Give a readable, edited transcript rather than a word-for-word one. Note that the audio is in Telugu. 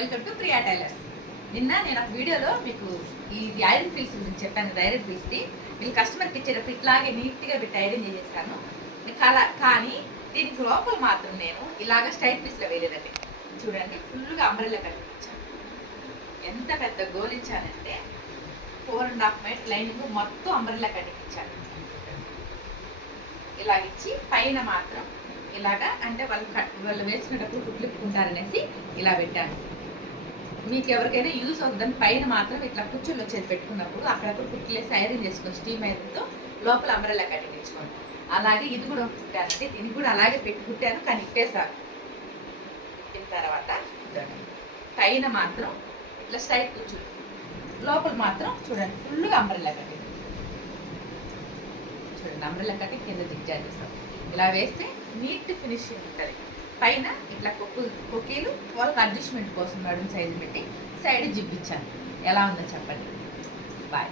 Welcome to Priya tailors. నిన్న నేను ఒక వీడియోలో మీకు ఈ ఐరన్ పీస్ గురించి చెప్పాను. ఐరన్ పీస్ది వీళ్ళు కస్టమర్కి ఇచ్చేటప్పుడు ఇట్లాగే నీట్గా పెట్టి ఐరన్ చేసేస్తాను. కానీ దీనికి లోపల మాత్రం నేను ఇలాగ స్ట్రైట్ పీస్లో వేయలేదండి. చూడండి, ఫుల్గా అంబ్రెల్లా కట్టించాను. ఎంత పెద్ద గోల్ ఇచ్చానంటే 4.5 మీటర్ లైనింగ్ మొత్తం అంబ్రెల్లా కట్టించాను. ఇలాగిచ్చి పైన మాత్రం ఇలాగా, అంటే వాళ్ళు వేసుకునేటప్పుడు కుట్లుకుంటారనేసి ఇలా పెట్టాను. మీకు ఎవరికైనా యూజ్ అవుతుందని పైన మాత్రం ఇట్లా కుచ్చులు వచ్చేది పెట్టుకున్నప్పుడు అక్కడప్పుడు కుట్లేసి ఐరన్ చేసుకోండి. స్టీమ్ ఐరన్తో లోపల అంబ్రెల్లా కట్టించుకోండి. అలాగే ఇది కూడా కుట్టానంటే దీనికి కూడా అలాగే పెట్టి కుట్టాను, కానీ ఇప్పేసాను. కుట్టిన తర్వాత పైన మాత్రం ఇట్లా స్ట్రైట్ కుచ్చులు, లోపల మాత్రం చూడండి ఫుల్గా అంబ్రెల్లా కట్టి, చూడండి అంబ్రెల్లా కట్టి కింద జిగ్జాగ్ చేస్తాం. ఇలా వేస్తే నీట్ ఫినిషింగ్ ఉంటుంది. పైన ఇట్లా కొక్కీలు వాళ్ళకి అడ్జస్ట్మెంట్ కోసం నడుము సైజు పెట్టి సైడ్ జిబ్బిచ్చాను. ఎలా ఉందో చెప్పండి. బాయ్.